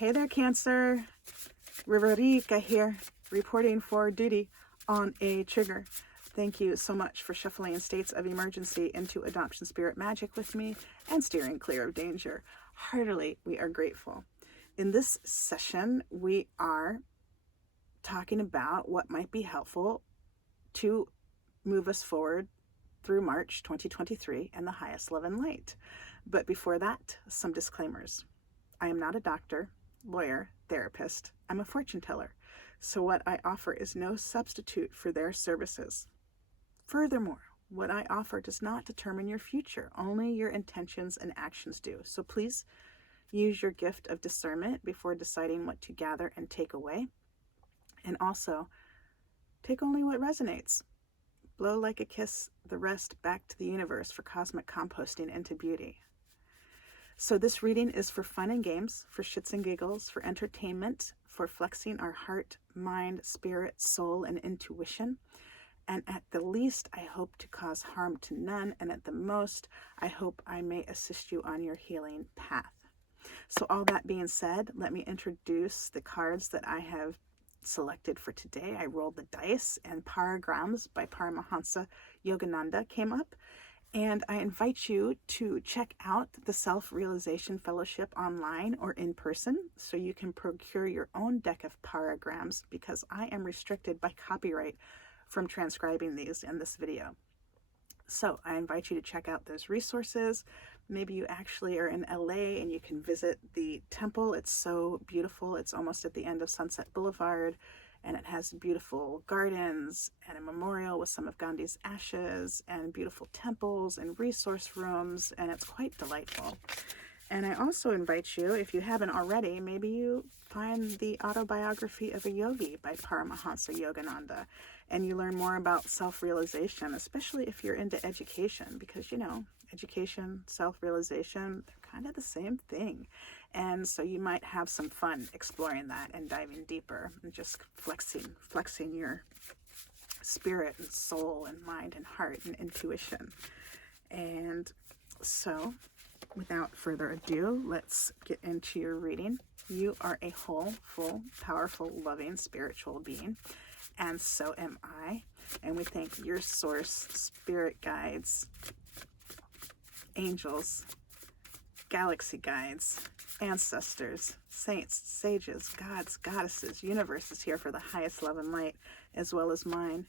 Hey there, Cancer. Riverica here, reporting for duty on a trigger. Thank you so much for shuffling states of emergency into adoption spirit magic with me and steering clear of danger. Heartily, we are grateful. In this session, we are talking about what might be helpful to move us forward through March 2023 and the highest love and light. But before that, some disclaimers. I am not a doctor, lawyer, therapist. I'm a fortune teller. So what I offer is no substitute for their services. Furthermore, what I offer does not determine your future. Only your intentions and actions do. So please use your gift of discernment before deciding what to gather and take away. And also, take only what resonates. Blow like a kiss the rest back to the universe for cosmic composting into beauty. So this reading is for fun and games, for shits and giggles, for entertainment, for flexing our heart, mind, spirit, soul, and intuition. And at the least, I hope to cause harm to none. And at the most, I hope I may assist you on your healing path. So all that being said, let me introduce the cards that I have selected for today. I rolled the dice and Paragrams by Paramahansa Yogananda came up. And I invite you to check out the Self-Realization Fellowship online or in person so you can procure your own deck of paragrams because I am restricted by copyright from transcribing these in this video. So I invite you to check out those resources. Maybe you actually are in LA and you can visit the temple. It's so beautiful. It's almost at the end of Sunset Boulevard. And it has beautiful gardens and a memorial with some of Gandhi's ashes and beautiful temples and resource rooms, and it's quite delightful. And I also invite you, if you haven't already, maybe you find the Autobiography of a Yogi by Paramahansa Yogananda, and you learn more about self-realization, especially if you're into education, because, you know, education, self-realization, they're kind of the same thing. And so you might have some fun exploring that and diving deeper and just flexing your spirit and soul and mind and heart and intuition. And so without further ado, let's get into your reading. You are a whole, full, powerful, loving, spiritual being. And so am I. And we thank your source, spirit guides, angels, galaxy guides, ancestors, saints, sages, gods, goddesses, universes here for the highest love and light, as well as mine.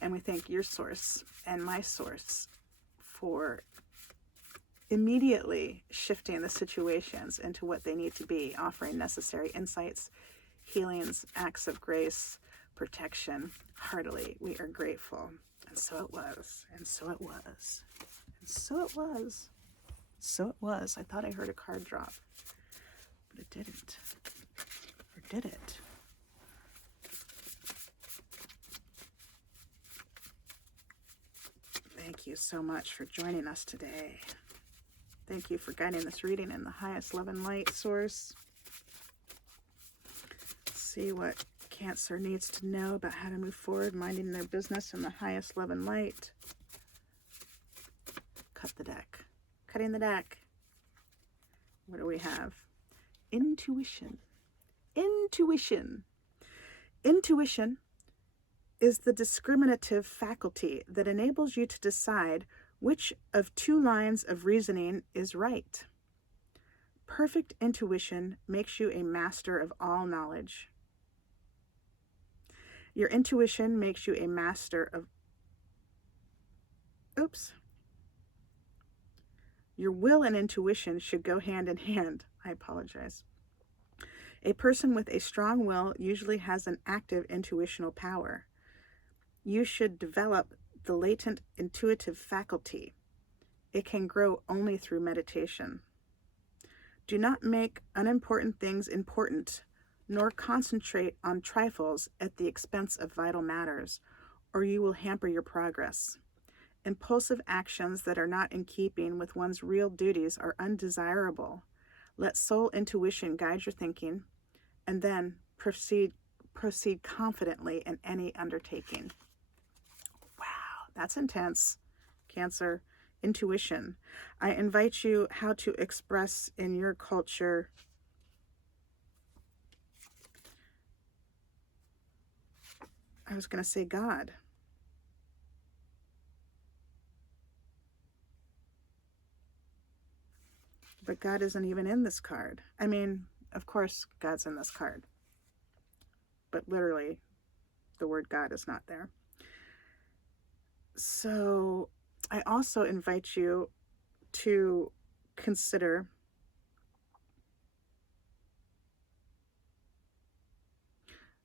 And we thank your source and my source for immediately shifting the situations into what they need to be, offering necessary insights, healings, acts of grace, protection. Heartily, we are grateful. And so it was, and so it was, and so it was. So it was. I thought I heard a card drop, but it didn't. Or did it? Thank you so much for joining us today. Thank you for guiding this reading in the highest love and light source. Let's see what Cancer needs to know about how to move forward, minding their business in the highest love and light. Cut the deck. Cutting the deck. What do we have? Intuition. Intuition. Intuition is the discriminative faculty that enables you to decide which of two lines of reasoning is right. Perfect intuition makes you a master of all knowledge. Your intuition makes you a master of... Oops. Your will and intuition should go hand in hand. I apologize. A person with a strong will usually has an active intuitional power. You should develop the latent intuitive faculty. It can grow only through meditation. Do not make unimportant things important, nor concentrate on trifles at the expense of vital matters, or you will hamper your progress. Impulsive actions that are not in keeping with one's real duties are undesirable. Let soul intuition guide your thinking, and then proceed confidently in any undertaking. Wow, that's intense, Cancer. Intuition. I invite you how to express in your culture I was going to say God. But God isn't even in this card. I mean, of course, God's in this card. But literally, the word God is not there. So I also invite you to consider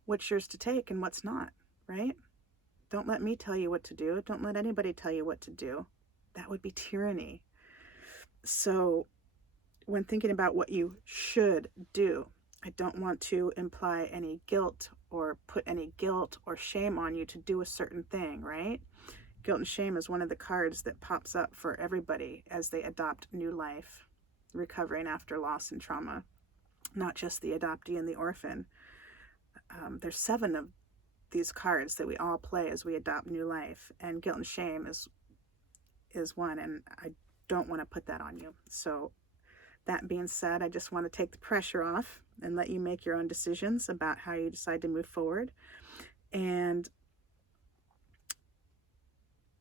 what's yours to take and what's not, right? Don't let me tell you what to do. Don't let anybody tell you what to do. That would be tyranny. So when thinking about what you should do, I don't want to imply any guilt or put any guilt or shame on you to do a certain thing, right? Guilt and shame is one of the cards that pops up for everybody as they adopt new life, recovering after loss and trauma, not just the adoptee and the orphan. There's 7 of these cards that we all play as we adopt new life, and guilt and shame is one, and I don't want to put that on you. So that being said, I just want to take the pressure off and let you make your own decisions about how you decide to move forward. And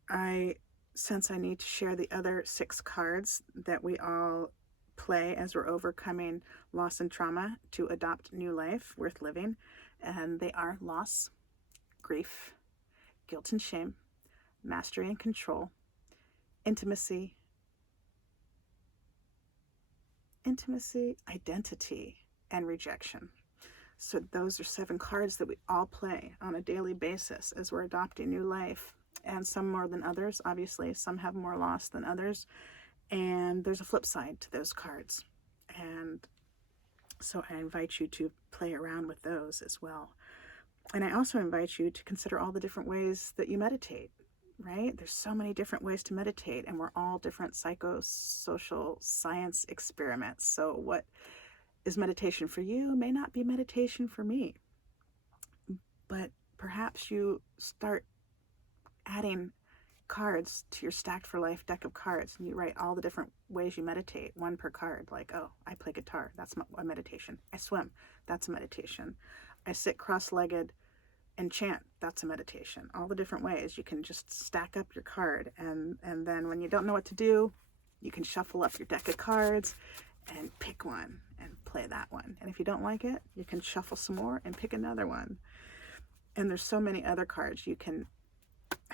I sense I need to share the other 6 cards that we all play as we're overcoming loss and trauma to adopt new life worth living. And they are loss, grief, guilt and shame, mastery and control, intimacy, identity, and rejection. So those are 7 cards that we all play on a daily basis as we're adopting new life. And some more than others, obviously. Some have more loss than others. And there's a flip side to those cards. And so I invite you to play around with those as well. And I also invite you to consider all the different ways that you meditate, right? There's so many different ways to meditate, and we're all different psychosocial science experiments. So what is meditation for you may not be meditation for me. But perhaps you start adding cards to your Stacked for Life deck of cards, and you write all the different ways you meditate, 1 per card. Like, oh, I play guitar, that's a meditation. I swim, that's a meditation. I sit cross-legged and chant, that's a meditation. All the different ways you can just stack up your card, and then when you don't know what to do, you can shuffle up your deck of cards and pick one and play that one. And if you don't like it, you can shuffle some more and pick another one. And there's so many other cards you can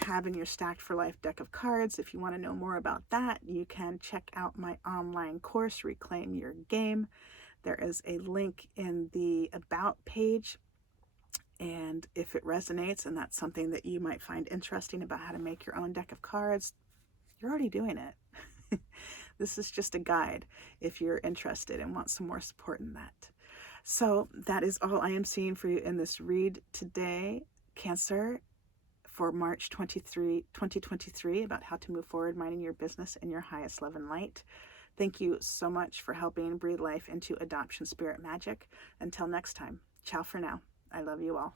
have in your Stacked for Life deck of cards. If you want to know more about that, you can check out my online course, Reclaim Your Game. There is a link in the About page. And if it resonates and that's something that you might find interesting about how to make your own deck of cards, you're already doing it. This is just a guide if you're interested and want some more support in that. So that is all I am seeing for you in this read today, Cancer, for March 23, 2023, about how to move forward minding your business in your highest love and light. Thank you so much for helping breathe life into adoption spirit magic. Until next time, ciao for now. I love you all.